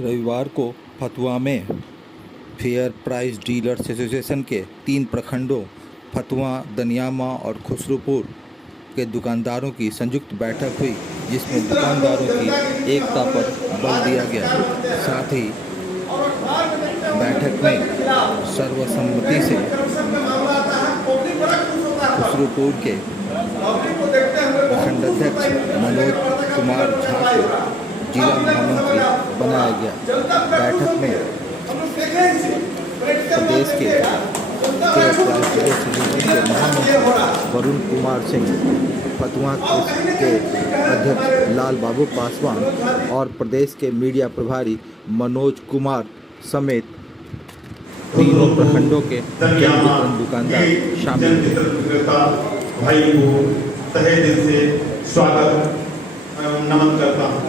रविवार को फतुहा में फेयर प्राइस डीलर्स एसोसिएशन के 3 प्रखंडों फतुहा, दनियामा और खुसरूपुर के दुकानदारों की संयुक्त बैठक हुई, जिसमें दुकानदारों की एकता पर बल दिया गया। साथ ही बैठक में सर्वसम्मति से खुसरूपुर के प्रखंडाध्यक्ष मनोज कुमार झा को जिला महामंत्री बनाया गया। बैठक में प्रदेश के महामंत्री वरुण कुमार सिंह, फतुहा के अध्यक्ष लाल बाबू पासवान और प्रदेश के मीडिया प्रभारी मनोज कुमार समेत तीनों प्रखंडों के दुकानदार शामिल थे। भाई को तहे दिल से स्वागत नमन करता हूँ।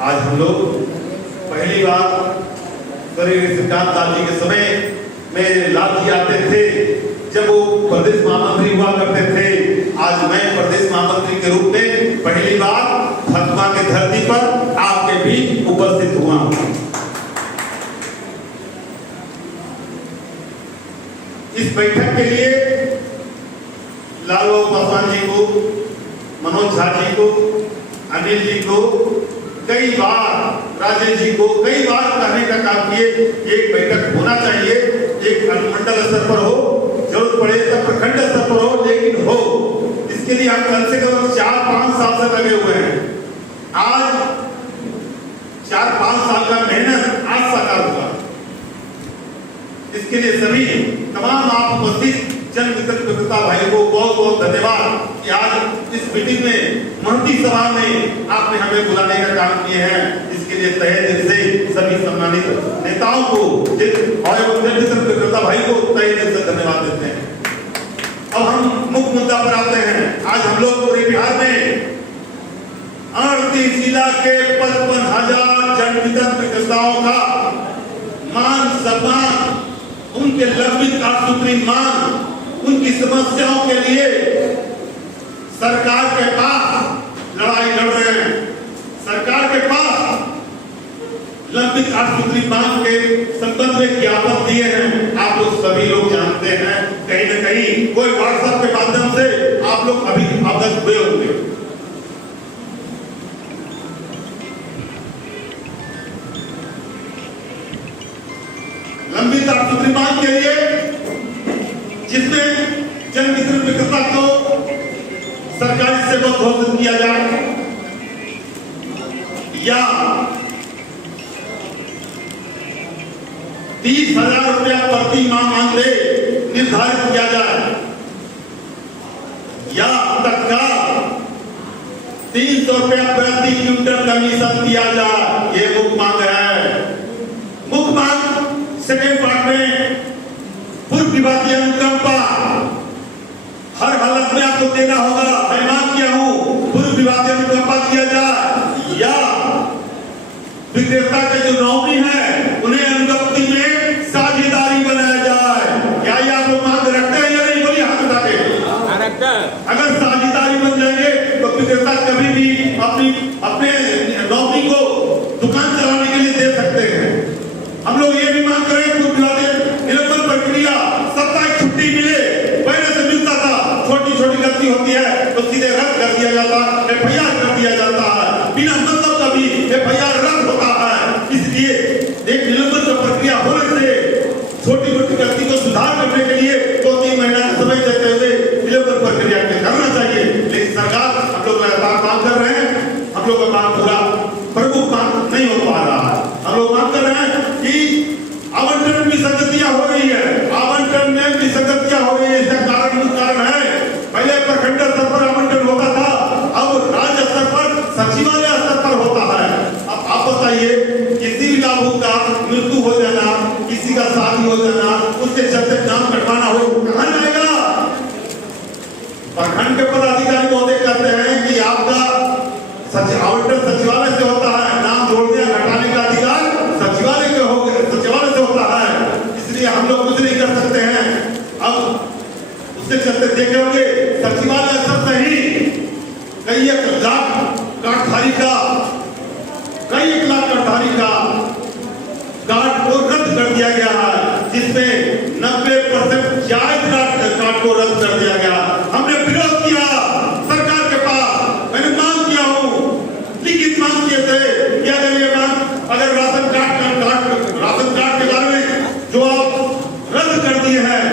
आज हम लोग पहली बार सिद्धांत लाल जी के समय में लाल जी आते थे, जब वो प्रदेश महामंत्री हुआ करते थे। आज मैं प्रदेश महामंत्री के रूप में पहली बार फतुहा की धरती पर आपके बीच उपस्थित हुआ हूँ। इस बैठक के लिए लाल बाबू पासवान जी को, मनोज झा जी को, अनिल जी को कई बार, राजेश जी को कई बार कहने का काम किए, एक बैठक होना चाहिए, एक अनुमंडल स्तर पर हो, जरूरत पड़े तो प्रखंड स्तर पर हो, लेकिन हो। इसके लिए हम कम से कम 4-5 साल से लगे हुए हैं। आज 4-5 साल का मेहनत आज साकार हुआ। इसके लिए सभी तमाम आप उपस्थित जन मित्र विक्रेता भाई को बहुत बहुत धन्यवाद कि आज इस मीटिंग में महंती सभा में आपने हमें बुलाने का काम किए हैं। इसके लिए तहे दिल से सभी सम्मानित नेताओं को और जन मित्र विक्रेता भाई को तहे दिल से धन्यवाद देते हैं। अब हम मुख्य मुद्दा पर आते हैं। आज हम लोग पूरे बिहार में 38 जिला के 55,000 जन मित्र विक्रेताओं का मान सम्मान, उनके लंबित काटसूत्री मांग, उनकी समस्याओं के लिए सरकार के पास लड़ाई लड़ रहे हैं। सरकार के पास लंबित काटसूत्री मांग के संबंध में ज्ञापन दिए हैं। आप लोग सभी लोग जानते हैं, कहीं न कहीं कोई व्हाट्सएप के माध्यम से आप लोग अभी अवगत हुए होंगे। लंबित काटसूत्री मांग के लिए जिसमें जन मित्र विक्रेता को सरकारी सेवक घोषित किया जाए या 30,000 रुपया प्रति माह मानदेय निर्धारित किया जाए या तत्काल 300 रुपया प्रति क्विंटल कमीशन दिया जाए। ये मुख्य मांग है। मुख्य मांग सेकेंड पार्ट में पूर्व विभागीय अनुकंपा हर हालत में आपको देना होगा। मैं मांग किया हूं पूर्व विभागीय अनुकंपा दिया जाए या विक्रेता के जो नौकरी है उन्हें अनुगमति में साझेदारी बनाया जाए। क्या ये आप लोग मांग रखते हैं या नहीं? बोलिए हाथ उठा के। अगर साझेदारी बन जाएंगे तो विक्रेता कभी भी अपने नौकरी को दुकान चलाने के लिए दे सकते हैं। हम लोग ये भी मांग करें निलंबन प्रक्रिया 27 छुट्टी मिले, पहले से मिलता था। छोटी छोटी गलती होती है तो सीधे रद्द कर दिया जाता, FIR कर दिया जाता है। बिना मतलब का भी FIR रद्द होता है। इसलिए एक निलंबन प्रक्रिया होने से छोटी छोटी गलती को सुधार करने के लिए 2-3 महीना का समय देते हुए निलंबन प्रक्रिया करना चाहिए। लेकिन सरकार हम लोग लगातार मांग कर रहे हैं, हम लोग का मांग पूरा प्रमुख मांग नहीं हो पा रहा है। हम लोग मांग कर रहे हैं कि आवंटन में विसंगतियां हो रही है, आवंटन में विसंगतियां हो रही है। इसका कारण है पहले प्रखंड स्तर पर आवंटन होता था, अब राज्य स्तर पर सचिवालय स्तर पर होता है। अब आप बताइए, किसी भी लाभुक का मृत्यु हो जाना, किसी का शादी हो जाना, उसके चलते नाम कटवाना हो, कहां जाएगा? प्रखंड के पदाधिकारी महोदय कहते हैं कि आपका आवंटन सचिवालय से होता है, नाम जोड़ने या घटाने का अधिकार सचिवालय से होता है। इसलिए हम लोग कुछ नहीं कर सकते हैं। अब उससे चलते देखेंगे सचिवालय स्तर से ही कई 1 लाख कार्डधारी का जिसमें 90% जायज कार्ड को रद्द कर दिया गया। हमने विरोध किया सरकार के पास, मैंने मांग किया हूँ, लिखित मांग किए थे कि अगर राशन कार्ड के बारे में जो आप रद्द कर दिए हैं,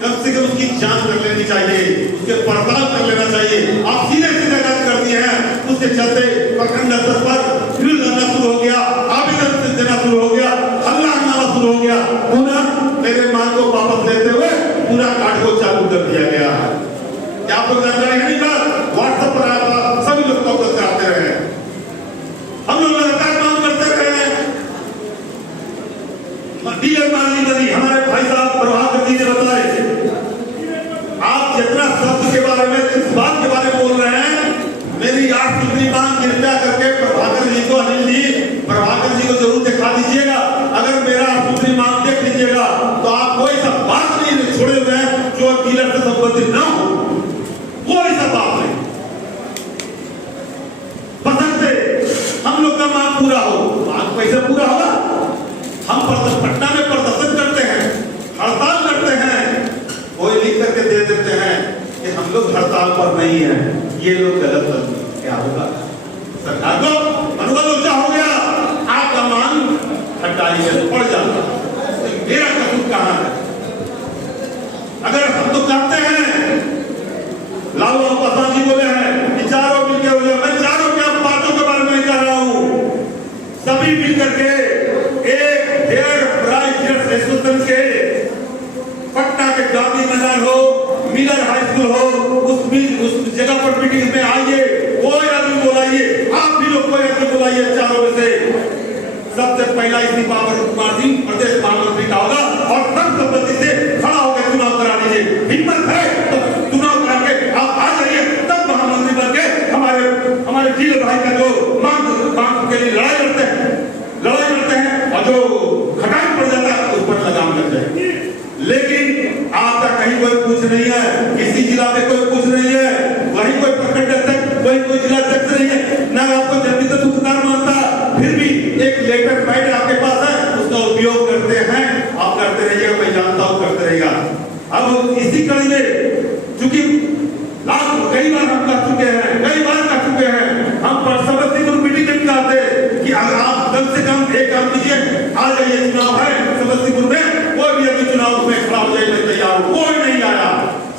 कम से कम उसकी जांच कर लेनी चाहिए, उसके पड़ताल कर लेना चाहिए। आप सीधे रद्द कर दिए हैं, उसके चलते प्रखंड स्तर पर विरोध करना शुरू हो गया, आवेदन देना शुरू हो गया, हल्ला हंगामा शुरू हो गया। पुनः मेरे मांग को वापस लेते हुए पूरा कार्ड को चालू कर दिया गया है। क्या आपको जानकारी नहीं था? व्हाट्सएप पर आया था, सभी लोग अवगत कराते रहे। हम लोग लगातार काम करते रहे। डीलर माननी बनी, हमारे भाई साहब प्रभाकर जी ने बताए। आप जितना शब्द के बारे में, इस बात के बारे में बोल रहे हैं, मेरी 8 सूत्री मांग कृपया करके प्रभाकर जी को, अनिल जी, प्रभाकर जी को जरूर दिखा दीजिएगा। अगर मेरा 8 सूत्री मांग देख लीजिएगा तो आप कोई सा बात नहीं छोड़े हुए हैं जो डीलर से संबंधित ना हो, कोई सा बात नहीं। बसंते हम लोग का मांग पूरा हो, मांग कैसे पूरा होगा? हम पटना में प्रदर्शन करते हैं, हड़ताल करते हैं, कोई लिख करके दे देते हैं कि हम लोग हड़ताल पर नहीं है, ये लोग गलत करते। क्या होगा? सरकार को मनोबल ऊंचा हो गया, आपका मांग हटाइए तो पड़ जाता। मेरा कसूर कहां है? अगर हम तो करते हैं, लालू प्रसाद जी बोले हैं कि चारों मिलकर हो जाए, मैं चारों क्या बातों के बारे में कह रहा हूं, सभी मिलकर के एक फेयर प्राइस डीलर्स एसोसिएशन के पटना के गांधी मैदान हो, मिलर हाई स्कूल हो, उस जगह पर मीटिंग में आइए, कोई आदमी बुलाइए, आप भी लोग कोई आदमी बुलाइए, चारों में से सबसे पहला इस्तीफा कुमार सिंह प्रदेश महामंत्री का होगा और सर्वसम्मति से खड़ा होकर चुनाव करा लीजिए। हिम्मत है तो चुनाव करा के आप आ जाइए, तब महामंत्री बन के हमारे डीलर भाई का जो मांग के लिए लड़ाई लड़ते हैं और जो घटान पड़ जाता है उस पर लगाम लगते हैं। लेकिन आपका कहीं कोई कुछ नहीं है, किसी जिला में कोई कुछ नहीं है, वहीं कोई प्रखंड अध्यक्ष, कोई जिला अध्यक्ष नहीं है, ना आपको जल्दी से दुखदार मानता, फिर भी एक लेटर पैड आपके पास है, उसका उपयोग करते हैं। आप करते रहिएगा, मैं जानता हूं करते रहेगा। अब इसी कड़ी में चूंकि कई बार हम कर चुके हैं, हम समस्तीपुर मीटिंग में कहते कि अगर आप कम से कम एक काम कीजिए, आ जाइए, चुनाव है समस्तीपुर में, कोई भी अभी चुनाव में खड़ा हो जाए, मैं तैयार हूं। कोई नहीं आया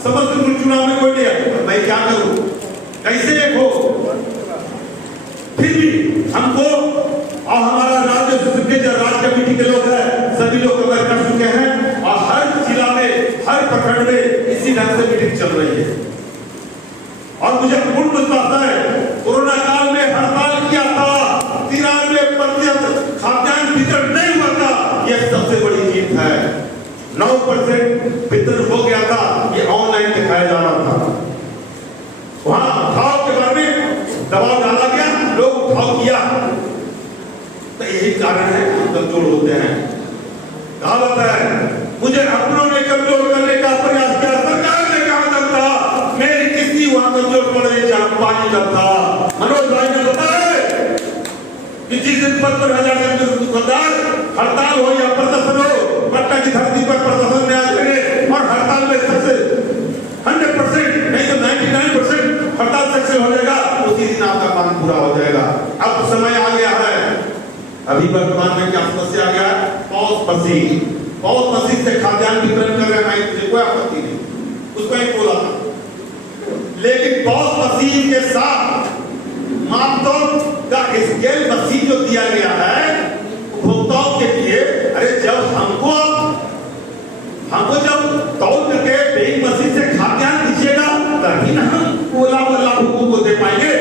समस्तीपुर चुनाव में, कोई नहीं आया, मैं क्या करूं? कैसे एक हो? फिर भी हमको और हमारा राज्य कमेटी के लोग हैं, सभी लोग कवर कर चुके हैं और हर जिला में, हर प्रखंड में इसी ढंग से मीटिंग चल रही है। और मुझे पूर्ण विश्वास है, कोरोना काल में हड़ताल किया था, 93% खाद्यान्न वितरण नहीं हुआ था, यह सबसे बड़ी जीत है। 9% वितरण हो गया था, ये ऑनलाइन दिखाया जा रहा था। वहां भाव के बारे में दबाव डाला गया, लोग भाव किया, तो यही कारण है कमजोर होते हैं। कहावत है, मुझे अपनों ने कमजोर करने का प्रयास किया, सरकार ने कहा था मेरी किसी वहां कमजोर पड़े जहां पानी लगता। मनोज भाई ने बताया कि जिस दिन 15,000 दुकानदार हड़ताल हो या प्रदर्शन हो, पटना की धरती पर प्रदर्शन में आज करें और हड़ताल में सबसे 100% नहीं तो 99% हड़ताल सक्सेस हो जाएगा, उसी दिन आपका काम पूरा हो जाएगा। अब समय आ गया है, अभी वर्तमान में क्या समस्या आ गया है? पौष मसीह से खाद्यान्न वितरण कर रहे हैं, मुझे कोई आपत्ति नहीं, उसको एक बोला था, लेकिन पौष मसीह के साथ मापदंड का स्केल मसीह जो दिया गया है उपभोक्ताओं के लिए, अरे जब हमको जब तौल करके पेइंग मसीह से खाद्यान्न दीजिएगा तभी ना हम लाभुकों को दे पाएंगे।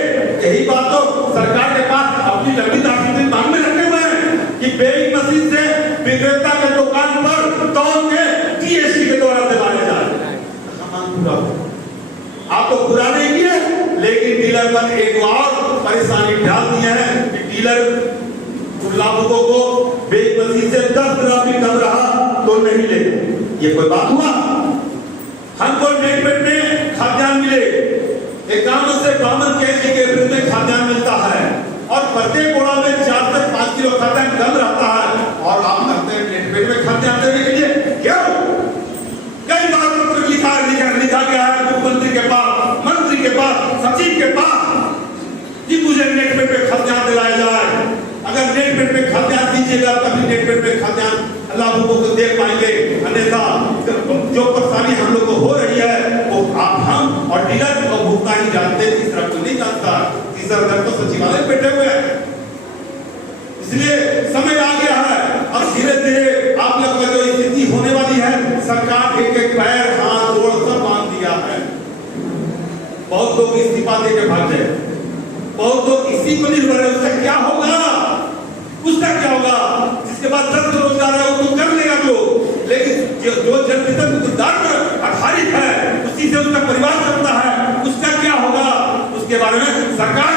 यही बात तो सरकार के पास अपनी लंबी दास्तान मांग में रखे हुए हैं कि पेइंग मसीह से विक्रेता के दुकान पर तौल के जीएसटी के द्वारा दिलाया जाए। आप तो पूरा नहीं किए, लेकिन डीलर पर एक और परेशानी डाल दिया है कि डीलर लाभुकों को पेइंग मसीह से 10 ग्राम भी कम रहा तो नहीं ले। ये कोई बात हुआ? हमको नेटवेट में खाद्यान्न मिले, 51 से 52 केजी के एवरेज में खाद्यान्न मिलता है और प्रत्येक बोरा में 4 से 5 किलो खाद्यान्न कम रहता है और आप कहते हैं नेटवेट में खाद्यान्न देने के लिए सचिव के पास कि मुझे नेट पे खाद्यान्न दिलाया जाए। अगर नेट पे खाद्यान्न दीजिएगा तभी नेट पे खाद्यान्न लाभुकों को दे पाएंगे, अन्यथा जो परेशानी हम लोग को हो रही है वो आप हम और डीलर और भुगतानी जानते हैं, तीसरा कोई नहीं जानता। तीसरा घर तो सचिवालय बैठे हुए हैं। इसलिए समय आ गया है, अब धीरे धीरे आप लोग का जो स्थिति होने वाली है, सरकार एक एक पैर हाथ जोड़ सब बांध दिया है। बहुत लोग इस्तीफा देके भाग गए, बहुत लोग इसी पर निर्भर है। उसका क्या होगा, उसका क्या होगा? जिसके बाद 10 रोजगार है वो तो कर लेगा जो, लेकिन जो जनवितरण रोजगार पर आधारित है उसी से उसका परिवार चलता है, उसका क्या होगा? उसके बारे में सरकार